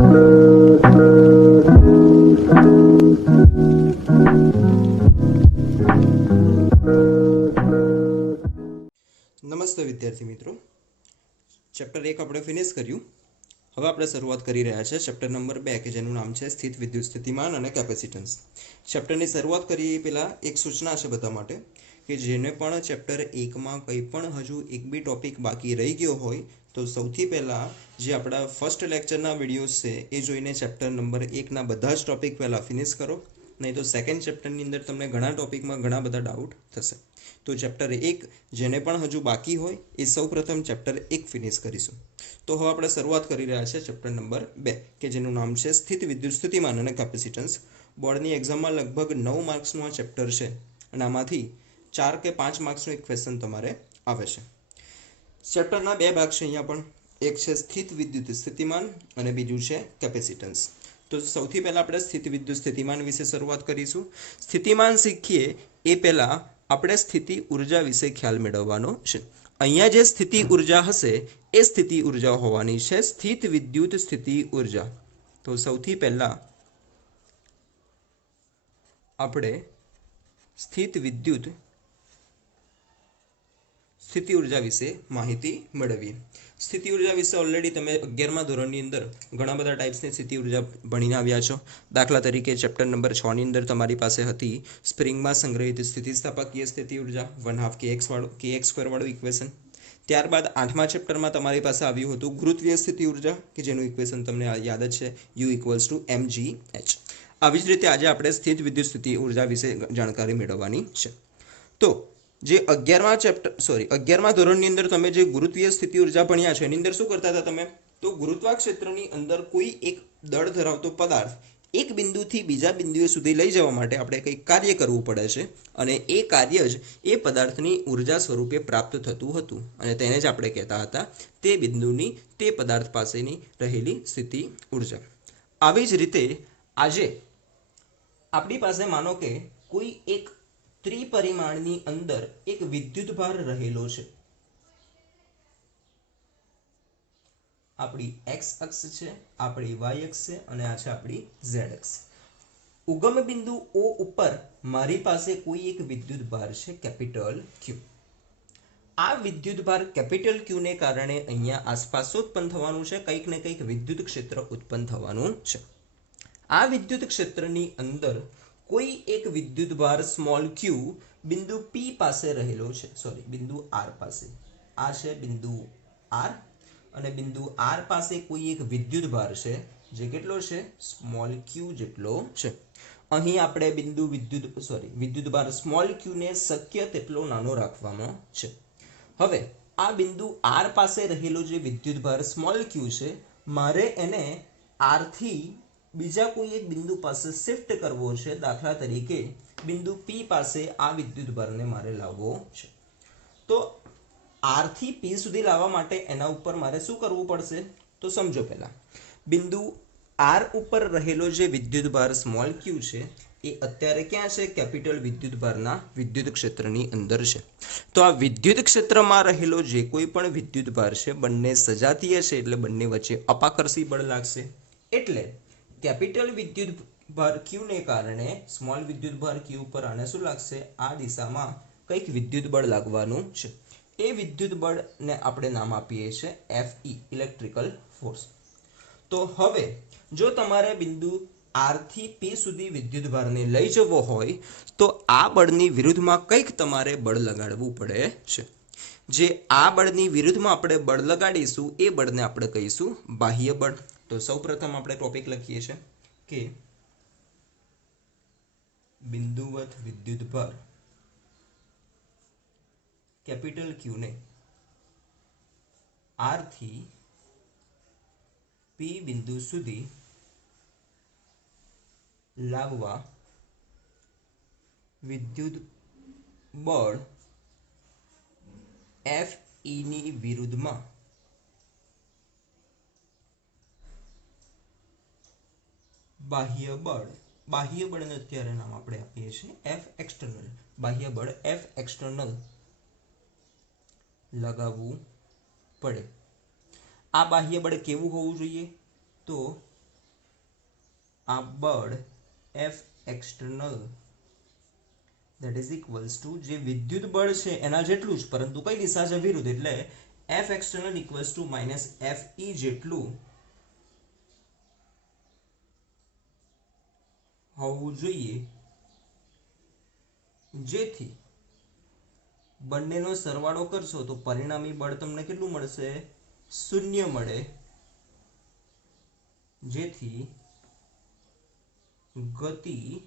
નમસ્તે વિદ્યાર્થી મિત્રો, ચેપ્ટર 1 આપણે ફિનિશ કર્યું. હવે આપણે શરૂઆત કરી રહ્યા છે ચેપ્ટર નંબર 2 કે જેનું નામ છે સ્થિત વિદ્યુત સ્થિતિમાન અને કેપેસિટન્સ. ચેપ્ટરની શરૂઆત કરીએ પહેલાં એક સૂચના છે બધા માટે કે જેને પણ ચેપ્ટર 1માં કંઈ પણ હજુ એક બી ટોપિક બાકી રહી ગયો હોય તો સૌથી પહેલાં જે આપણા ફર્સ્ટ લેક્ચરના વિડીયોઝ છે એ જોઈને ચેપ્ટર નંબર 1ના બધા જ ટોપિક પહેલાં ફિનિશ કરો, નહીં તો સેકન્ડ ચેપ્ટરની અંદર તમને ઘણા ટોપિકમાં ઘણા બધા ડાઉટ થશે. તો ચેપ્ટર 1 જેને પણ હજુ બાકી હોય એ સૌપ્રથમ ચેપ્ટર 1 ફિનિશ કરીશું. તો હવે આપણે શરૂઆત કરી રહ્યા છે ચેપ્ટર નંબર 2 કે જેનું નામ છે સ્થિત વિદ્યુત સ્થિતિમાન અને કેપેસિટન્સ. બોર્ડની એક્ઝામમાં લગભગ 9 માર્ક્સનું આ ચેપ્ટર છે અને આમાંથી 4 કે 5 માર્ક્સનું એક ક્વેશ્ચન તમારે આવે છે. ચેપ્ટરના 2 ભાગ છે અહીંયા પણ, એક છે સ્થિત વિદ્યુત સ્થિતિમાન અને બીજું છે કેપેસિટન્સ. તો સૌથી પહેલાં આપણે સ્થિત વિદ્યુત સ્થિતિમાન વિશે શરૂઆત કરીશું. સ્થિતિમાન શીખીએ એ પહેલાં આપણે સ્થિતિ ઉર્જા વિશે ખ્યાલ મેળવવાનો છે. અહીંયા જે સ્થિતિ ઉર્જા હશે એ સ્થિતિ ઉર્જા હોવાની છે સ્થિત વિદ્યુત સ્થિતિ ઉર્જા. તો સૌથી પહેલાં આપણે સ્થિત વિદ્યુત સ્થિતિ ઉર્જા વિશે માહિતી મેળવીએ. સ્થિતિ ઉર્જા વિશે ઓલરેડી તમે 11મા ધોરણની અંદર ઘણા બધા ટાઈપ્સની સ્થિતિ ઉર્જા ભણીને આવ્યા છો. દાખલા તરીકે ચેપ્ટર નંબર 6 ની અંદર તમારી પાસે હતી સ્પ્રિંગમાં સંગ્રહિત સ્થિતિસ્થાપકીય સ્થિતિ ઉર્જા 1/2 kx² વાળું ઇક્વેશન. ત્યારબાદ 8મા ચેપ્ટરમાં તમારી પાસે આવ્યું હતું ગુરુત્વીય સ્થિતિ ઉર્જા કે જેનું ઇક્વેશન તમને યાદ જ છે U=mgh. આવી જ રીતે આજે આપણે સ્થિત વિદ્યુત સ્થિતિ ઉર્જા વિશે જાણકારી મેળવવાની છે. તો જે 11મા ધોરણની અંદર તમે જે ગુરુત્વીય સ્થિતિ ઉર્જા ભણ્યા છો એની અંદર શું કરતા હતા તમે? તો ગુરુત્વાક્ષેત્રની અંદર કોઈ એક દળ ધરાવતો પદાર્થ એક બિંદુથી બીજા બિંદુએ સુધી લઈ જવા માટે આપણે કંઈક કાર્ય કરવું પડે છે અને એ કાર્ય જ એ પદાર્થની ઉર્જા સ્વરૂપે પ્રાપ્ત થતું હતું અને તેને જ આપણે કહેતા હતા તે બિંદુની તે પદાર્થ પાસેની રહેલી સ્થિતિ ઉર્જા. આવી જ રીતે આજે આપણી પાસે માનો કે કોઈ એક ત્રિપરિમાણની અંદર એક વિદ્યુતભાર રહેલો છે. આપણી x અક્ષ છે, આપણી y અક્ષ છે અને આ છે આપણી z અક્ષ. ઉગમ બિંદુ O ઉપર મારી પાસે કોઈ એક વિદ્યુતભાર છે કેપિટલ Q. આ વિદ્યુતભાર કેપિટલ Q ને કારણે અહીંયા આસપાસ ઉત્પન્ન થવાનું છે, કંઈક ને કંઈક વિદ્યુત ક્ષેત્ર ઉત્પન્ન થવાનું છે. આ વિદ્યુત ક્ષેત્રની અંદર કોઈ એક વિદ્યુતભાર સ્મોલ q બિંદુ P પાસે રહેલો છે, બિંદુ R પાસે. આ છે બિંદુ R અને બિંદુ R પાસે કોઈ એક વિદ્યુતભાર છે જે કેટલો છે? સ્મોલ q જેટલો છે. અહીં આપણે વિદ્યુતભાર સ્મોલ q ને શક્ય તેટલો નાનો રાખવાનો છે. હવે આ બિંદુ R પાસે રહેલો જે વિદ્યુતભાર સ્મોલ q છે, મારે એને R થી બીજા કોઈ એક બિંદુ પાસે શિફ્ટ કરવો છે. દાખલા તરીકે બિંદુ P પાસે આ વિદ્યુતભારને મારે લાવવો છે. તો R થી P સુધી લાવવા માટે એના ઉપર મારે શું કરવું પડશે? તો સમજો પહેલા બિંદુ R ઉપર રહેલો જે વિદ્યુતભાર સ્મોલ q છે એ અત્યારે ક્યાં છે? કેપિટલ વિદ્યુતભારના વિદ્યુત ક્ષેત્રની અંદર છે. તો આ વિદ્યુત ક્ષેત્રમાં રહેલો જે કોઈ પણ વિદ્યુતભાર છે બંને સજાતીય છે એટલે બંને વચ્ચે અપાકર્ષી બળ લાગશે. એટલે કેપિટલ વિદ્યુતભાર q ને કારણે સ્મોલ વિદ્યુતભાર q ઉપર આને શું લાગશે? આ દિશામાં કંઈક વિદ્યુત બળ લાગવાનું છે. એ વિદ્યુત બળને આપણે નામ આપીએ છીએ Fe, ઇલેક્ટ્રિકલ ફોર્સ. તો હવે જો તમારે બિંદુ R થી P સુધી વિદ્યુતભારને લઈ જવો હોય તો આ બળની વિરુદ્ધમાં કંઈક તમારે બળ લગાડવું પડે છે. જે આ બળની વિરુદ્ધમાં આપણે બળ લગાડીશું એ બળને આપણે કહીશું બાહ્ય બળ. તો સૌપ્રથમ આપણે ટોપિક લખીએ છીએ કે બિંદુવત વિદ્યુતભાર કેપિટલ Q ને R થી P બિંદુ સુધી લાવવા વિદ્યુત બળ Fe ની વિરુદ્ધમાં બાહ્ય બળને અત્યારે નામ આપણે આપીએ છીએ F એક્સટર્નલ. બાહ્ય બળ F એક્સટર્નલ લગાવવું પડે. આ બાહ્ય બળ કેવું હોવું જોઈએ? તો આ બળ F external that is equals to જે વિદ્યુત બળ છે એના જેટલું જ પરંતુ કઈ દિશા છે વિરુદ્ધ એટલે F external equals to minus Fe જેટલું હોવું જોઈએ જેથી બંનેનો સરવાળો કરશો તો પરિણામી બળ તમને કેટલું મળશે શૂન્ય મળે જેથી ગતિ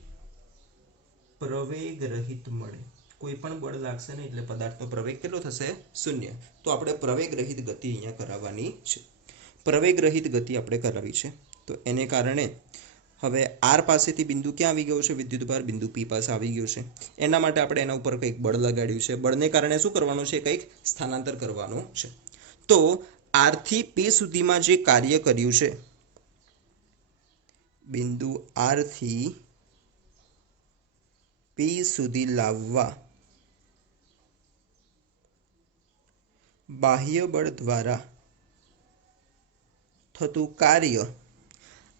પ્રવેગ રહિત મળે કોઈ પણ બળ લાગશે નહીં એટલે પદાર્થનો પ્રવેગ કેટલો થશે શૂન્ય તો આપણે પ્રવેગ રહિત ગતિ અહીંયા કરાવવાની છે પ્રવેગ રહિત ગતિ આપણે કરાવી છે તો એને કારણે હવે આર પાસેથી બિંદુ ક્યાં આવી ગયો છે વિદ્યુતભાર બિંદુ પી પાસે આવી ગયો છે એના માટે આપણે એના ઉપર કંઈક બળ લગાડ્યું છે બળને કારણે શું કરવાનું છે કંઈક સ્થાનાંતર કરવાનું છે તો આર થી પી સુધીમાં જે કાર્ય કર્યું છે બિંદુ આર થી પી સુધી લાવવા બાહ્ય બળ દ્વારા થતું કાર્ય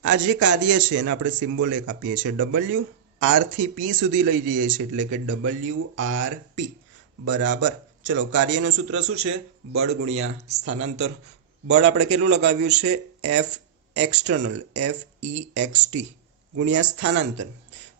આ જે કાર્ય છે એને આપણે સિમ્બોલ એક આપીએ છીએ ડબલ્યુ આર થી પી સુધી લઈ જઈએ છીએ એટલે કે ડબલ્યુ આર પી બરાબર ચલો કાર્યનું સૂત્ર શું છે બળ ગુણ્યા સ્થાનાંતર બળ આપણે કેટલું લગાવ્યું છે એફ એક્સટર્નલ FEXT ગુણ્યા સ્થાનાંતર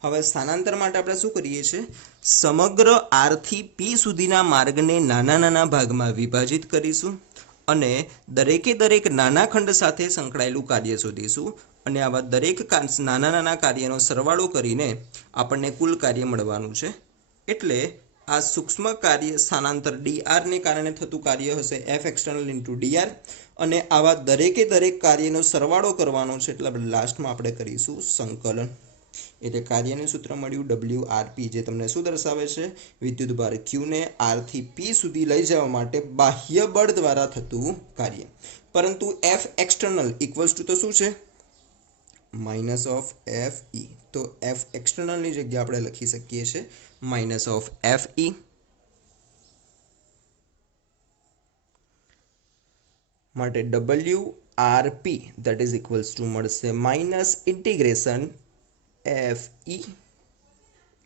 હવે સ્થાનાંતર માટે આપણે શું કરીએ છીએ સમગ્ર આર થી પી સુધીના માર્ગને નાના નાના ભાગમાં વિભાજિત કરીશું અને દરેકે દરેક નાના ખંડ સાથે સંકળાયેલું કાર્ય શોધીશું અને આવા દરેક નાના નાના કાર્યનો સરવાળો કરીને આપણને કુલ કાર્ય મળવાનું છે એટલે આ સૂક્ષ્મ કાર્ય સ્થાનાંતર dr ને કારણે થતું કાર્ય હશે F external into dr અને આવા દરેકે દરેક કાર્યનો સરવાળો કરવાનો છે એટલે લાસ્ટમાં આપણે કરીશું સંકલન એટલે કાર્યનું સૂત્ર મળ્યું WRP જે તમને શું દર્શાવે છે વિદ્યુતભાર Q ને R થી P સુધી લઈ જવા માટે બાહ્ય બળ દ્વારા થતું કાર્ય પરંતુ F external equals to તો શું છે માઇનસ ઓફ FE તો F external ની જગ્યાએ આપણે લખી શકીએ છીએ માઇનસ ઓફ FE માટે WRP that is equals to મળશે minus integration FE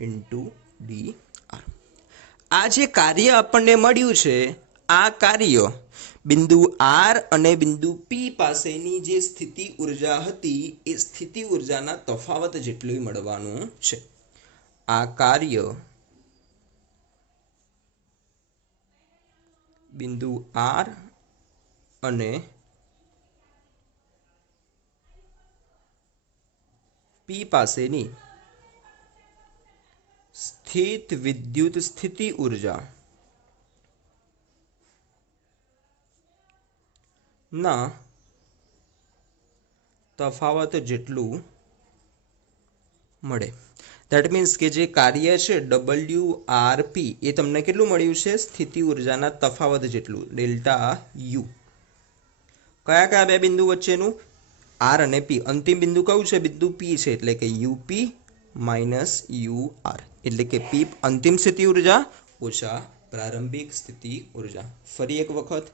into dr આ જે કાર્ય આપણને મળ્યું છે આ કાર્ય બિંદુ R અને બિંદુ P પાસેની જે સ્થિતિ ઊર્જા હતી એ સ્થિતિ ઊર્જાના તફાવત જેટલું મળવાનું છે આ કાર્ય બિંદુ R અને P પાસેની સ્થિત વિદ્યુત સ્થિતિ ઊર્જા ના તફાવત જેટલું મળે ધેટ મીન્સ કે જે કાર્ય છે WRP એ તમને કેટલું મળ્યું છે સ્થિતિ ઊર્જાના તફાવત જેટલું ડેલ્ટા U કયા કયા બે બિંદુ વચ્ચેનું R અને P અંતિમ બિંદુ કયું છે બિંદુ P છે એટલે કે UP માઇનસ UR એટલે કે P અંતિમ સ્થિતિ ઊર્જા ઓછા પ્રારંભિક સ્થિતિ ઊર્જા ફરી એક વખત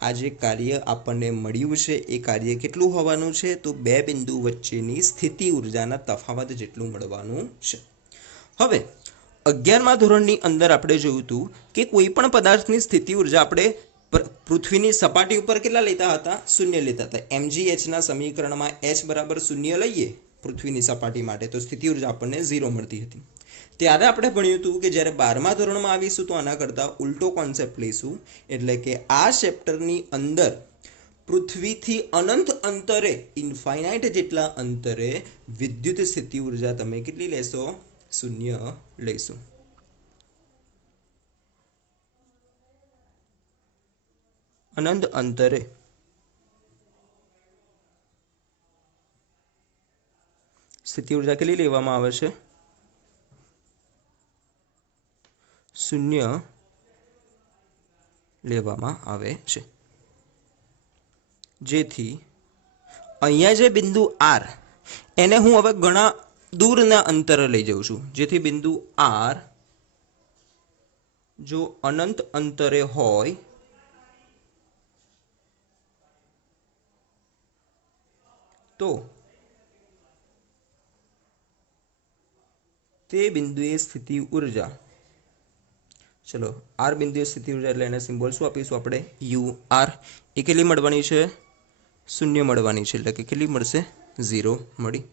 આ જે કાર્ય આપણને મળ્યું છે એ કાર્ય કેટલું હોવાનું છે તો બે બિંદુ વચ્ચેની સ્થિતિ ઊર્જાના તફાવત જેટલું મળવાનું છે હવે 11મા ધોરણની અંદર આપણે જોયું હતું કે કોઈ પણ પદાર્થની સ્થિતિ ઊર્જા આપણે પૃથ્વીની સપાટી ઉપર કેટલા લેતા હતા શૂન્ય લેતા હતા mgh ના સમીકરણમાં h બરાબર શૂન્ય લઈએ પૃથ્વીની સપાટી માટે તો સ્થિતિ ઊર્જા આપણને 0 મળતી હતી ત્યારે આપણે ભણ્યું હતું કે જ્યારે 12મા ધોરણમાં આવીશું તો આના કરતાં ઉલટો કોન્સેપ્ટ લઈશું એટલે કે આ ચેપ્ટરની અંદર પૃથ્વીથી અનંત અંતરે ઇન્ફાઇનાઇટ જેટલા અંતરે વિદ્યુત સ્થિતિ ઊર્જા તમે કેટલી લેશો શૂન્ય લઈશું અનંત અંતરે સ્થિતિ ઊર્જા કેટલી લેવામાં આવે છે શૂન્ય લેવામાં આવે છે જેથી અહીંયા જે બિંદુ R એને હું હવે ઘણા દૂરના અંતરે લઈ જાઉં છું જેથી બિંદુ R જો અનંત અંતરે હોય તો તે બિંદુએ સ્થિતિ ઉર્જા, ચલો આર બિંદુએ સ્થિતિ ઉર્જા એટલે એને સિમ્બોલ શું આપીશું આપણે? You are. એ કેટલી મળવાની છે? 0 મળવાની છે, એટલે કે કેટલી મળશે? 0 મળી.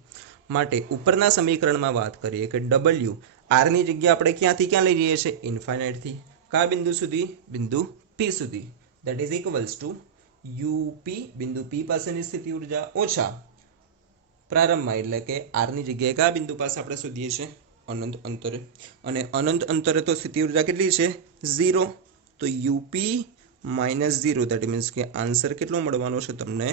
માટે ઉપરના સમીકરણમાં વાત કરીએ કે ડબલ્યુ આરની જગ્યા આપણે ક્યાંથી ક્યાં લઈ જઈએ છીએ? ઇન્ફાઇનાઇટથી. કયા બિંદુ સુધી? બિંદુ પી સુધી. That is equals to UP બિંદુ પી પાસેની સ્થિતિ ઉર્જા ઓછા પ્રારંભમાં, એટલે કે આરની જગ્યાએ કયા બિંદુ પાસે આપણે શોધીએ છીએ? અનંત અંતરે. અને અનંત અંતરે તો સ્થિતિ ઉર્જા કેટલી છે? 0. તો યુપી -0 દેટ મીન્સ કે આન્સર કેટલો મળવાનો છે તમને?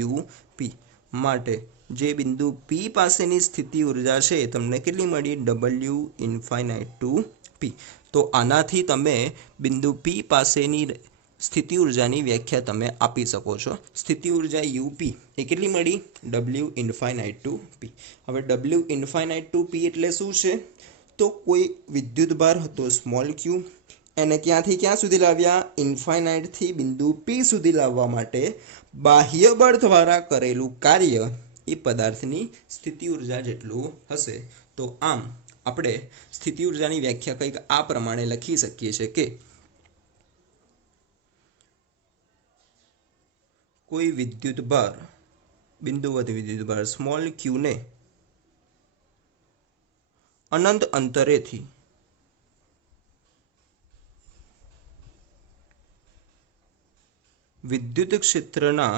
યુપી. માટે જે બિંદુ પી પાસેની સ્થિતિ ઉર્જા છે એ તમને કેટલી મળી? ડબલ્યુ ઇન્ફાઇનાઇટ ટુ પી. તો આનાથી તમે બિંદુ પી પાસેની સ્થિતિ ઉર્જાની વ્યાખ્યા તમે આપી શકો છો. સ્થિતિ ઉર્જા યુપી એ કેટલી મળી? ડબલ્યુ ઇન્ફાઇનાઇટ ટુ પી. હવે ડબલ્યુ ઇન્ફાઇનાઇટ ટુ પી એટલે શું છે? તો કોઈ વિદ્યુતભાર હતો સ્મોલ ક્યુ, એને ક્યાંથી ક્યાં સુધી લાવ્યા? ઇન્ફાઇનાઇટથી બિંદુ પી સુધી લાવવા માટે બાહ્ય બળ દ્વારા કરેલું કાર્ય એ પદાર્થની સ્થિતિ ઉર્જા જેટલું હશે. તો આમ આપણે સ્થિતિ ઉર્જાની વ્યાખ્યા કંઈક આ પ્રમાણે લખી શકીએ છીએ કે કોઈ વિદ્યુતભાર, બિંદુવત વિદ્યુતભાર સ્મોલ ક્યુને અનંત અંતરેથી વિદ્યુત ક્ષેત્રના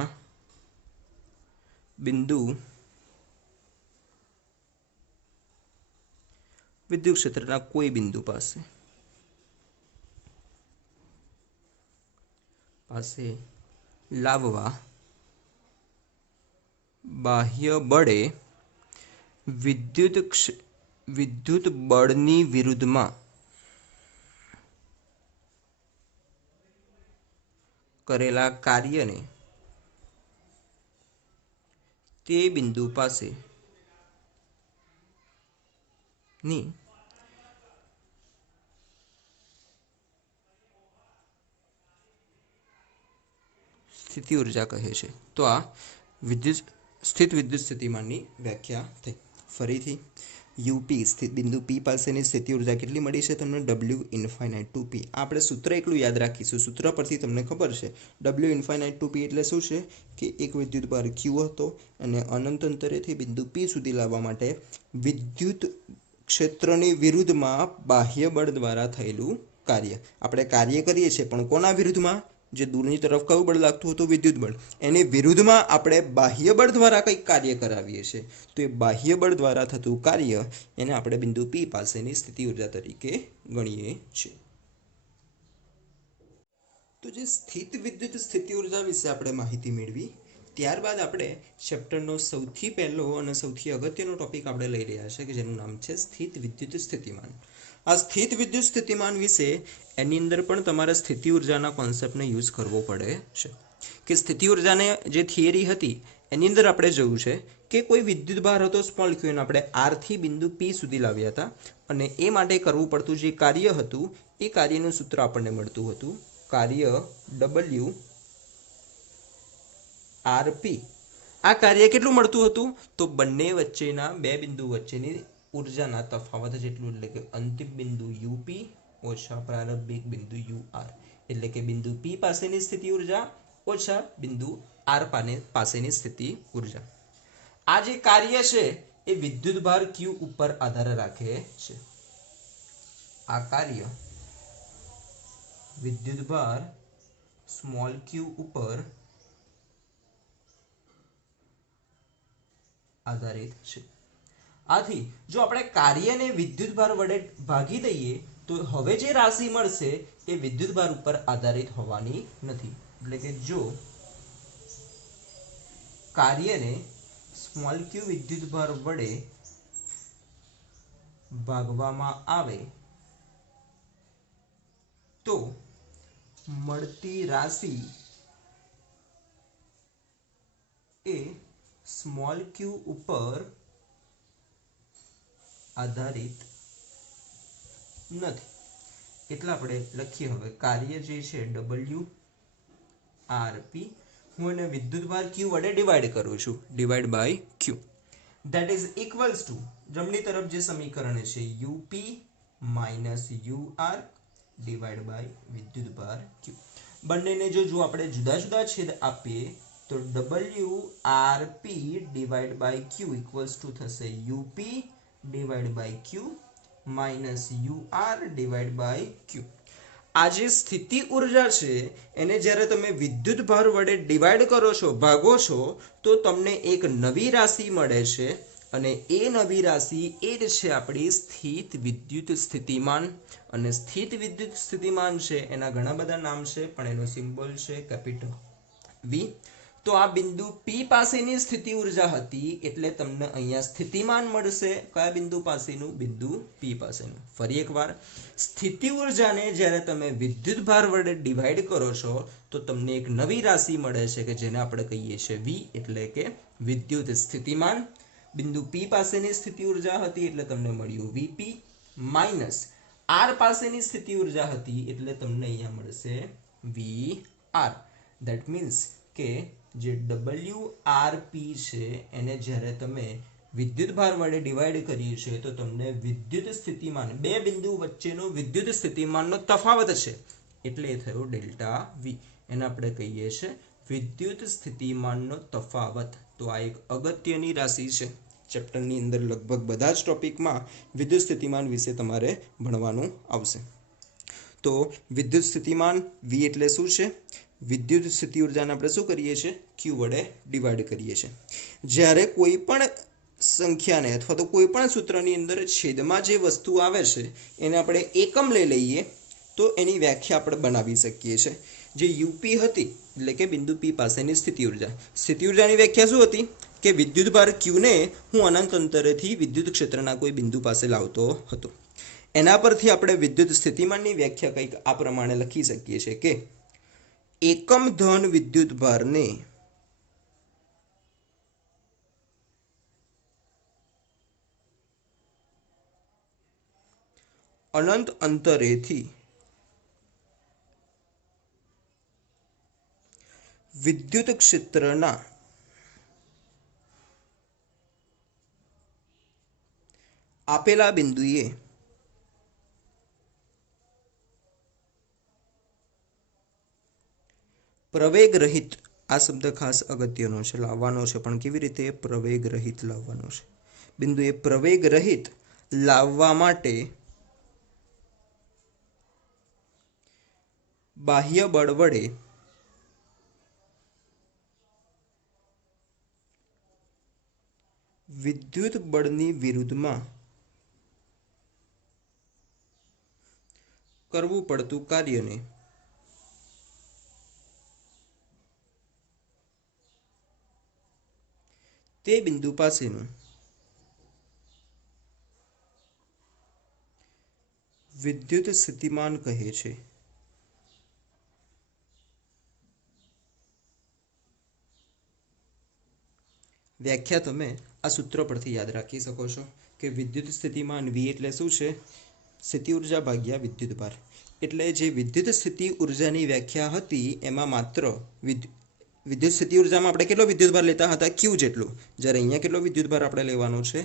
કોઈ બિંદુ પાસે લાવવા બાહ્ય બળે વિદ્યુત બળની વિરુદ્ધમાં કરેલા કાર્યને તે બિંદુ પાસે ની સ્થિતિ ઉર્જા કહે છે. તો આ સ્થિત વિદ્યુત સ્થિતિમાનની વ્યાખ્યા થઈ. ફરીથી યુપી બિંદુ પી પાસેની સ્થિતિ ઉર્જા કેટલી મળી છે તમને? ડબલ્યુ ઇન્ફાઇનાઇટ ટુ પી. આપણે સૂત્ર એટલું યાદ રાખીશું, સૂત્ર પરથી તમને ખબર છે ડબલ્યુ ઇન્ફાઇનાઇટ ટુ પી એટલે શું છે કે એક વિદ્યુતભાર ક્યુ હતો અને અનંત અંતરેથી બિંદુ પી સુધી લાવવા માટે વિદ્યુત ક્ષેત્રની વિરુદ્ધમાં બાહ્ય બળ દ્વારા થયેલું કાર્ય. આપણે કાર્ય કરીએ છીએ પણ કોના વિરુદ્ધમાં? જે દૂરની તરફ કયું બળ લાગતું હતું? વિદ્યુત બળ. એની વિરુદ્ધમાં આપણે બાહ્ય બળ દ્વારા કંઈક કાર્ય કરાવીએ છીએ. તો એ બાહ્ય બળ દ્વારા થતું કાર્ય એને આપણે બિંદુ પી પાસેની સ્થિતિ ઉર્જા તરીકે ગણીએ છીએ. તો જે સ્થિત વિદ્યુત સ્થિતિ ઉર્જા વિશે આપણે માહિતી મેળવી, ત્યારબાદ આપણે ચેપ્ટરનો સૌથી પહેલો અને સૌથી અગત્યનો ટોપિક આપણે લઈ રહ્યા છે કે જેનું નામ છે સ્થિત વિદ્યુત સ્થિતિમાન. આ સ્થિત વિદ્યુત સ્થિતિમાન વિશે એની અંદર પણ તમારે સ્થિતિ ઉર્જાના કોન્સેપ્ટને યુઝ કરવો પડે છે. કે સ્થિતિ ઉર્જાને જે થિયરી હતી એની અંદર આપણે જોયું છે કે કોઈ વિદ્યુતભાર હતો સ્મોલ ક્યુ, એને આપણે આરથી બિંદુ પી સુધી લાવ્યા હતા અને એ માટે કરવું પડતું જે કાર્ય હતું એ કાર્યનું સૂત્ર આપણને મળતું હતું કાર્ય ડબલ્યુ આરપી. આ કાર્ય કેટલું મળતું હતું? તો બંને વચ્ચેના બે બિંદુ વચ્ચેની ઉર્જાના તફાવત જેટલું, એટલે કે અંતિમ બિંદુ યુપી ઓછા પ્રારંભિક બિંદુ યુ આર, એટલે કે બિંદુ પી પાસેની સ્થિતિ ઉર્જા ઓછા બિંદુ આર પાસેની સ્થિતિ ઉર્જા. આ જે કાર્ય છે એ વિદ્યુતભાર ક્યુ ઉપર આધાર રાખે છે. આ કાર્ય વિદ્યુતભાર સ્મોલ ક્યુ ઉપર આધારિત છે. આથી જો આપણે કાર્યને વિદ્યુતભાર વડે ભાગી દઈએ તો હવે જે રાશિ મળશે એ વિદ્યુતભાર ઉપર આધારિત હોવાની નથી. એટલે કે જો કાર્યને સ્મોલ ક્યુ વિદ્યુતભાર વડે ભાગવામાં આવે તો મળતી રાશિ એ સ્મોલ ક્યુ ઉપર આધારિત નથી. એટલે આપણે લખીએ હવે કાર્ય જે છે ડબલ્યુ આરપી, હું એને વિદ્યુતભાર ક્યુ વડે ડિવાઈડ કરું છું, divide by Q. that is equals to જમણી તરફ જે સમીકરણ છે UP minus UR divide by વિદ્યુતભાર ક્યુ. બંનેને જો આપણે જુદા જુદા છેદ આપીએ તો W R P divide by Q equals to થશે UP divide by Q minus UR divide by Q. આ જે સ્થિતિ ઉર્જા છે એને જ્યારે તમે વિદ્યુત ભાર વડે ડિવાઈડ કરો છો, ભાગો છો, તો તમને એક નવી રાશિ મળે છે અને એ નવી રાશિ એ જ છે આપણી સ્થિત વિદ્યુત સ્થિતિમાન. અને સ્થિત વિદ્યુત સ્થિતિમાન છે એના ઘણા બધા નામ છે પણ એનો સિમ્બોલ છે કેપિટલ વી. તો આ બિંદુ પી પાસેની સ્થિતિ ઉર્જા હતી એટલે તમને અહીંયા સ્થિતિમાન મળશે. કયા બિંદુ પાસેનું? બિંદુ પી પાસેનું. ફરી એકવાર, સ્થિતિ ઉર્જાને જ્યારે તમે વિદ્યુત ભાર વડે ડિવાઈડ કરો છો તો તમને એક નવી રાશિ મળે છે કે જેને આપણે કહીએ છીએ વી, એટલે કે વિદ્યુત સ્થિતિમાન. બિંદુ પી પાસેની સ્થિતિ ઉર્જા હતી એટલે તમને મળ્યું વીપી માઇનસ આર પાસેની સ્થિતિ ઉર્જા હતી એટલે તમને અહીંયા મળશે વી આર. ધેટ મીન્સ કે જે WRP છે એને જ્યારે તમે વિદ્યુત ભાર વડે ડિવાઈડ કરીએ છીએ તો તમને વિદ્યુત સ્થિતિમાન, બે બિંદુ વચ્ચેનો વિદ્યુત સ્થિતિમાનનો તફાવત છે એટલે એ થયો ડેલ્ટા વી. એને આપણે કહીએ છીએ વિદ્યુત સ્થિતિમાનનો તફાવત. તો આ એક અગત્યની રાશિ છે. ચેપ્ટરની અંદર લગભગ બધા જ ટોપિકમાં વિદ્યુત સ્થિતિમાન વિશે તમારે ભણવાનું આવશે. તો વિદ્યુત સ્થિતિમાન વી એટલે શું છે? વિદ્યુત સ્થિતિ ઉર્જાને આપણે શું કરીએ છીએ? ક્યુ વડે ડિવાઈડ કરીએ છીએ. જ્યારે કોઈ પણ સંખ્યાને અથવા તો કોઈ પણ સૂત્રની અંદર છેદમાં જે વસ્તુ આવે છે એને આપણે એકમ લઈ લઈએ તો એની વ્યાખ્યા આપણે બનાવી શકીએ છીએ. જે યુપી હતી એટલે કે બિંદુ પી પાસેની સ્થિતિ ઉર્જા. સ્થિતિ ઉર્જાની વ્યાખ્યા શું હતી? કે વિદ્યુત ભાર ક્યુને હું અનંત અંતરેથી વિદ્યુત ક્ષેત્રના કોઈ બિંદુ પાસે લાવતો હતો. એના પરથી આપણે વિદ્યુત સ્થિતિમાનની વ્યાખ્યા કંઈક આ પ્રમાણે લખી શકીએ છીએ કે એકમ ધન વિદ્યુત ભારને અનંત અંતરેથી વિદ્યુત ક્ષેત્રના આપેલા બિંદુએ પ્રવેગ રહિત, આ શબ્દ ખાસ અગત્યનો છે, લાવવાનો છે, પણ કેવી રીતે? પ્રવેગ રહિત લાવવાનો છે. બિંદુએ પ્રવેગ રહિત લાવવા માટે બાહ્ય બળ વડે વિદ્યુત બળની વિરુદ્ધમાં કરવું પડતું કાર્યને તે બિંદુ પાસેનું વિદ્યુત સ્થિતિમાન કહે છે. વ્યાખ્યા તમે આ સૂત્ર પરથી યાદ રાખી શકો છો કે વિદ્યુત સ્થિતિમાન વી એટલે શું છે? સ્થિતિ ઉર્જા ભાગ્યા વિદ્યુત ભાર. એટલે જે વિદ્યુત સ્થિતિ ઉર્જાની વ્યાખ્યા હતી એમાં માત્ર વિદ્યુત સ્થિતિ ઉર્જામાં આપણે કેટલો વિદ્યુત ભાર લેતા હતા? ક્યુ જેટલો. જ્યારે અહીંયા કેટલો વિદ્યુત ભાર આપણે લેવાનો છે?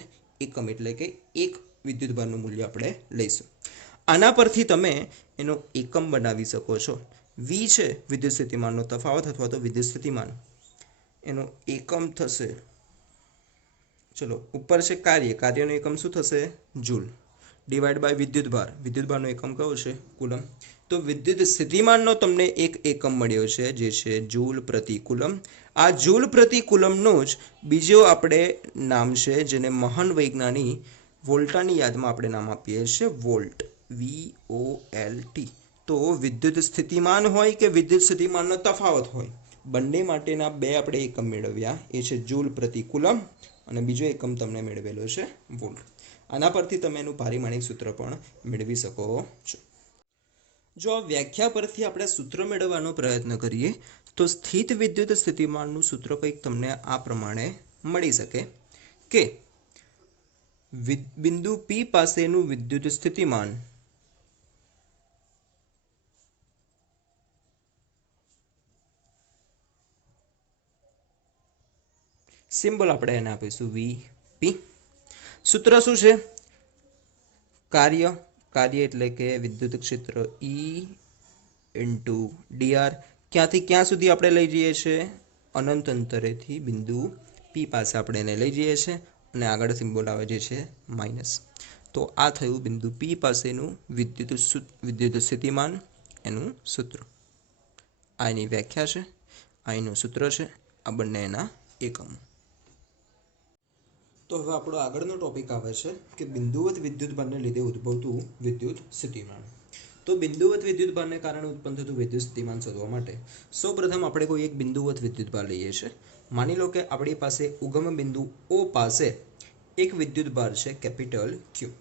એકમ, એટલે કે એક વિદ્યુત ભારનું મૂલ્ય આપણે લઈશું. આના પરથી તમે એનો એકમ બનાવી શકો છો. વી છે વિદ્યુત સ્થિતિમાનનો તફાવત અથવા તો વિદ્યુત સ્થિતિમાન, એનો એકમ થશે, ચલો ઉપર છે કાર્ય, કાર્યનો એકમ શું થશે? જૂલ ડિવાઈડ બાય વિદ્યુત ભાર, વિદ્યુત ભારનો એકમ કયો છે? કુલમ. તો વિદ્યુત સ્થિતિમાનનો તમને એક એકમ મળ્યો છે જે છે જૂલ પ્રતિ કુલમ. આ જૂલ પ્રતિ કુલમનો જ બીજો આપણે નામ છે જેને મહાન વૈજ્ઞાનિક વોલ્ટાની યાદમાં આપણે નામ આપીએ છીએ વોલ્ટ, VOLT. તો વિદ્યુત સ્થિતિમાન હોય કે વિદ્યુત સ્થિતિમાનનો તફાવત હોય, બંને માટેના બે આપણે એકમ મેળવ્યા, એ છે જૂલ પ્રતિ કુલમ અને બીજો એકમ તમને મેળવેલો છે વોલ્ટ. આના પરથી તમે એનું પારિમાણિક સૂત્ર પણ મેળવી શકો છો. જો આ વ્યાખ્યા પરથી આપણે સૂત્ર મેળવવાનો પ્રયત્ન કરીએ તો સ્થિત વિદ્યુત સ્થિતિમાનનું સૂત્ર કંઈક તમને આ પ્રમાણે મળી શકે કે બિંદુ પી પાસેનું વિદ્યુત સ્થિતિમાન સિમ્બોલ આપણે એને આપીશું વી પી. સૂત્ર શું છે? કાર્ય એટલે કે વિદ્યુત ક્ષેત્ર ઈ ઇન્ટુ ડીઆર. ક્યાંથી ક્યાં સુધી આપણે લઈ જઈએ છીએ? અનંત અંતરેથી બિંદુ પી પાસે આપણે એને લઈ જઈએ છીએ અને આગળ સિમ્બોલ આવે જે છે માઇનસ. તો આ થયું બિંદુ પી પાસેનું વિદ્યુત સ્થિતિમાન, એનું સૂત્ર. આ એની વ્યાખ્યા છે, આ એનું સૂત્ર છે, આ બંને એના એકમો. તો હવે આપણો આગળનો ટોપિક આવે છે કે બિંદુવત વિદ્યુતભારને લીધે ઉદ્ભવતું વિદ્યુત સ્થિતિમાન. તો બિંદુવત વિદ્યુતભારને કારણે ઉત્પન્ન થતું વિદ્યુત સ્થિતિમાન શોધવા માટે સૌપ્રથમ આપણે કોઈ એક બિંદુવત વિદ્યુતભાર લઈએ છીએ. માની લો કે આપણી પાસે ઉગમ બિંદુ ઓ પાસે એક વિદ્યુતભાર છે કેપિટલ ક્યુ.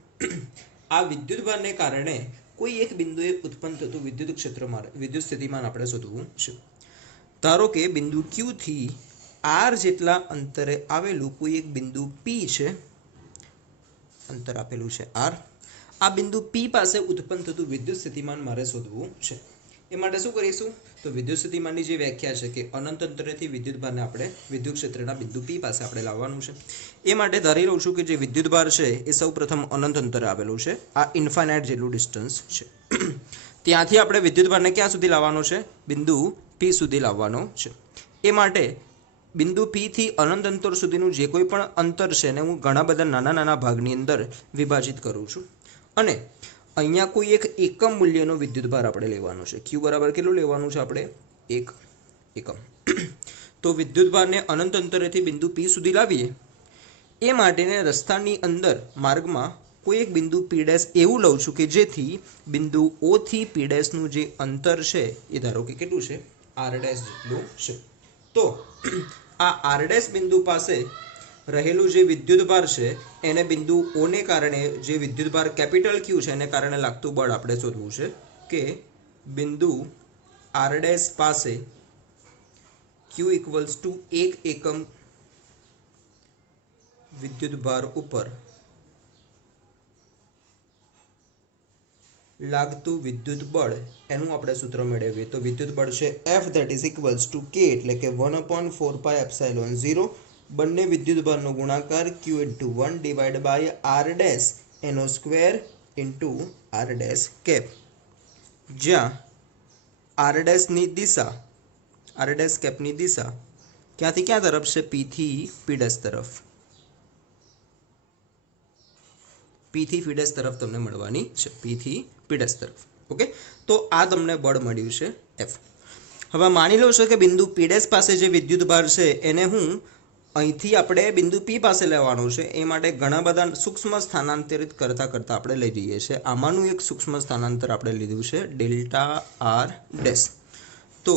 આ વિદ્યુતભારને કારણે કોઈ એક બિંદુએ ઉત્પન્ન થતું વિદ્યુત ક્ષેત્ર વિદ્યુત સ્થિતિમાન આપણે શોધવું છે. ધારો કે બિંદુ ક્યુ થી આર જેટલા અંતરે આવેલું કોઈ એક બિંદુ પી છે, અંતર આપેલું છે આર. આ બિંદુ પી પાસે ઉત્પન્ન થતું વિદ્યુત સ્થિતિમાન મારે શોધવું છે. એ માટે શું કરીશું? તો વિદ્યુત સ્થિતિમાનની જે વ્યાખ્યા છે કે અનંત અંતરેથી વિદ્યુતભારને આપણે વિદ્યુત ક્ષેત્રના બિંદુ પી પાસે આપણે લાવવાનું છે. એ માટે ધારી લઉં છું કે જે વિદ્યુતભાર છે એ સૌપ્રથમ અનંત અંતરે આવેલું છે. આ ઇન્ફાઇનાઇટ જેટલું ડિસ્ટન્સ છે. ત્યાંથી આપણે વિદ્યુતભારને ક્યાં સુધી લાવવાનો છે? બિંદુ પી સુધી લાવવાનો છે. એ માટે બિંદુ પી થી અનંત અંતર સુધીનું જે કોઈ પણ અંતર છે એને હું ઘણા બધા નાના નાના ભાગની અંદર વિભાજિત કરું છું અને અહીંયા કોઈ એક એકમ મૂલ્યનો વિદ્યુતભાર આપણે લેવાનો છે. ક્યુ બરાબર કેટલું લેવાનું છે આપણે? 1 એકમ. તો વિદ્યુતભારને અનંત અંતરેથી બિંદુ પી સુધી લાવીએ એ માટેને રસ્તાની અંદર માર્ગમાં કોઈ એક બિંદુ પી ડેશ એવું લઉં છું કે જેથી બિંદુ ઓ થી પી ડેશનું જે અંતર છે એ ધારો કે કેટલું છે? આર ડેશ જેટલું છે. તો આ આર ડેશ બિંદુ પાસે રહેલું જે વિદ્યુતભાર છે એને બિંદુ ઓ ને કારણે જે વિદ્યુતભાર કેપિટલ ક્યુ છે એને કારણે લાગતું બળ આપણે શોધવું છે કે બિંદુ આર ડેશ પાસે ક્યુ ઇક્વલ્સ ટુ 1 એકમ વિદ્યુતભાર ઉપર લાગતું વિદ્યુત બળ એનું આપણે સૂત્ર મેળવીએ તો વિદ્યુત બળ છે F that is equals to K એટલે કે 1/4πε0 બંને વિદ્યુતભારનો ગુણાકાર Q into 1 divided by R dash એનો square into R dash cap, જ્યાં R dash ની દિશા R dash કેપની દિશા ક્યાંથી ક્યાં તરફ છે? P થી P dash તરફ. P થી P dash તરફ તમને મળવાની છે. P થી P dash તરફ. ઓકે, તો આ તમને બળ મળ્યું છે F. હવે માની લો છો કે બિંદુ P dash પાસે જે વિદ્યુતભાર છે એને હું અહીંથી આપણે બિંદુ P પાસે લેવાનો છે. એ માટે ઘણા બધા સૂક્ષ્મ સ્થાનાંતરિત કરતા આપણે લઈ જઈએ છીએ. આમાંનું એક સૂક્ષ્મ સ્થાનાંતર આપણે લીધું છે ડેલ્ટા આર ડેશ. તો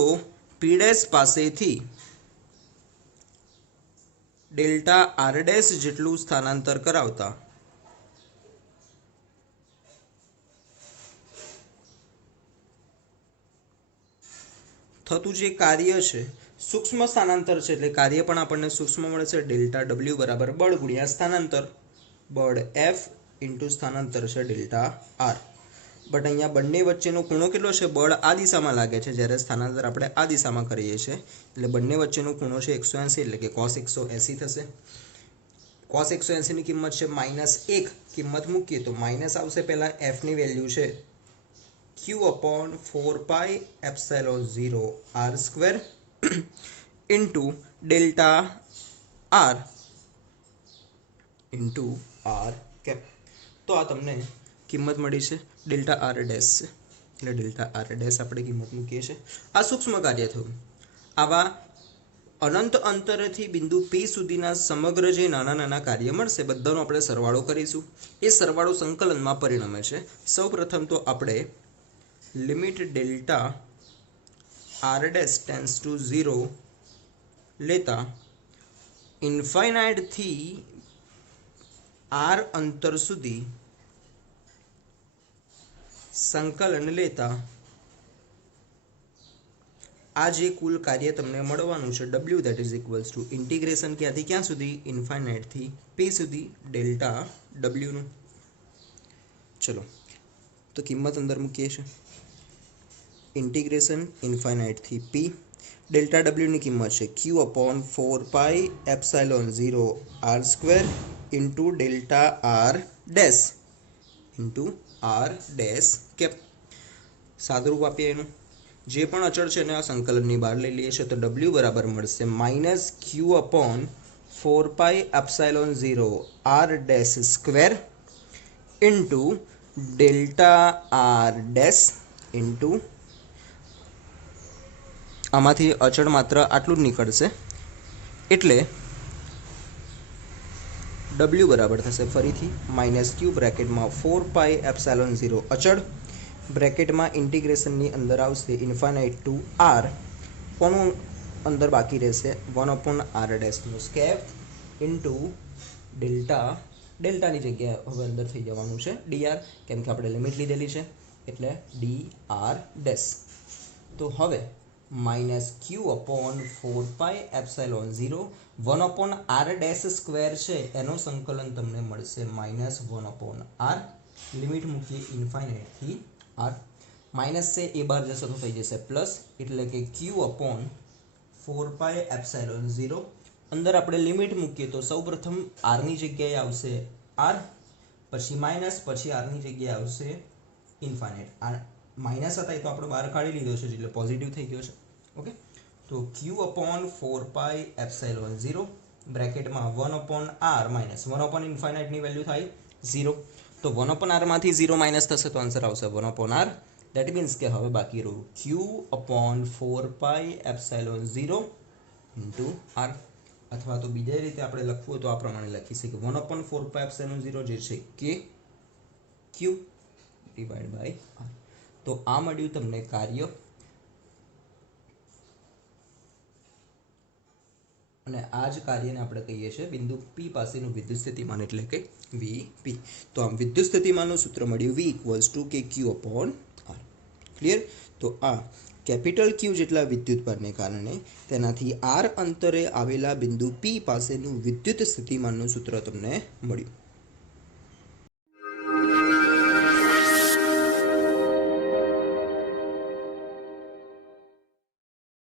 P dash પાસેથી ડેલ્ટા આર ડેશ જેટલું સ્થાનાંતર કરાવતા થતું જે કાર્ય છે સૂક્ષ્મ સ્થાનાંતર છે એટલે કાર્ય પણ આપણને સૂક્ષ્મ મળે છે. ડેલ્ટા ડબલ્યુ બરાબર બળ ગુણ્યા સ્થાનાંતર. બળ F ઇન્ટુ સ્થાનાંતર છે ડેલ્ટા આર. બટ અહીંયા બંને વચ્ચેનો ખૂણો કેટલો છે? બળ આ દિશામાં લાગે છે જ્યારે સ્થાનાંતર આપણે આ દિશામાં કરીએ છીએ એટલે બંને વચ્ચેનો ખૂણો છે 180 એટલે કે cos 180 થશે. cos 180 ની કિંમત છે -1. કિંમત મૂકીએ તો માઇનસ આવશે. પહેલા F ની વેલ્યુ છે Q/4πε0 R square into delta R into R cap. તો આ તમને કિંમત મળી છે ડેલ્ટા આર ડેશ છે એટલે ડેલ્ટા આર ડેશ આપણે કિંમત મૂકીએ છીએ. આ સૂક્ષ્મ કાર્ય થયું. આવા અનંત અંતરેથી બિંદુ P સુધીના સમગ્ર જે નાના નાના કાર્ય મળશે બધાનો આપણે સરવાળો કરીશું. એ સરવાળો સંકલનમાં પરિણમે છે. સૌ પ્રથમ તો આપણે limit delta R dash tends to 0 લેતા ઇન્ફાઇનાઇટ થી આર અંતર સુધી સંકલન લેતા આ જે કુલ કાર્ય તમને મળવાનું છે W that is equals to integration ક્યાંથી ક્યાં સુધી? ઇન્ફાઇનાઇટ થી P સુધી ડેલ્ટા W નું. ચલો તો કિંમત અંદર મૂકીએ છીએ. ઇન્ટિગ્રેશન ઇન્ફાઇનાઇટ થી P ડેલ્ટા ડબલ્યુની કિંમત છે Q upon 4πε0 R square into delta R dash into R dash cap. સાદુરૂપ આપીએ એનું જે પણ અચળ છે એને આ સંકલનની બહાર લઈ લઈએ છીએ તો ડબલ્યુ બરાબર મળશે minus Q upon 4πε0 R dash square into delta R dash into આમાંથી અચળ માત્ર આટલું જ નીકળશે એટલે ડબલ્યુ બરાબર થશે ફરીથી માઇનસ ક્યુ બ્રેકેટમાં 4πε0 અચળ બ્રેકેટમાં ઇન્ટિગ્રેશનની અંદર આવશે ઇન્ફાઇનાઇટ ટુ આર કોનું અંદર બાકી રહેશે 1/r ડેશનો સ્કેપ ઇન્ટુ ડેલ્ટાની જગ્યાએ હવે અંદર થઈ જવાનું છે dr કેમ કે આપણે લિમિટ લીધેલી છે એટલે dr ડેશ. તો હવે minus Q upon 4πε0 1/r dash square છે એનું સંકલન તમને મળશે માઇનસ 1/r લિમિટ મૂકીએ ઇન્ફાઇનાઇટથી r માઇનસ છે એ બાર જશે તો થઈ જશે પ્લસ એટલે કે ક્યુ અપોન 4πε0 અંદર આપણે લિમિટ મૂકીએ તો સૌપ્રથમ આરની જગ્યાએ આવશે r પછી માઇનસ પછી આરની જગ્યાએ આવશે ઇન્ફાઇનાઇટ. આ માઇનસ હતા એ તો આપણે બહાર કાઢી લીધો છે એટલે પોઝિટિવ થઈ ગયો છે. ઓકે તો ક્યુ અપોન 4πε0 બ્રેકેટમાં 1/r માઇનસ 1/ઇન્ફાઇનાઇટની વેલ્યુ થાય 0 તો 1/r માંથી 0 માઇનસ થશે તો આન્સર આવશે 1/r. દેટ મીન્સ કે હવે બાકી રહ્યું ક્યુ અપોન 4πε0 ઇન્ટુ r અથવા તો બીજા રીતે આપણે લખવું હોય તો આ પ્રમાણે લખી શકીએ 1/4πε0 જે છે કે ક્યુ ડિવાઇડ બાય r. તો આ મળ્યું તમને કાર્ય અને આ જ કાર્યને આપણે કહીએ છીએ બિંદુ P પાસેનું વિદ્યુત સ્થિતિમાન એટલે કે Vp. તો આમ વિદ્યુત સ્થિતિમાનનું સૂત્ર મળ્યું V = KQ upon R. Clear. તો આ કેપિટલ Q જેટલા વિદ્યુત ભારને કારણે તેનાથી R અંતરે આવેલા બિંદુ P પાસેનું વિદ્યુત સ્થિતિમાનનું સૂત્ર તમને મળ્યું.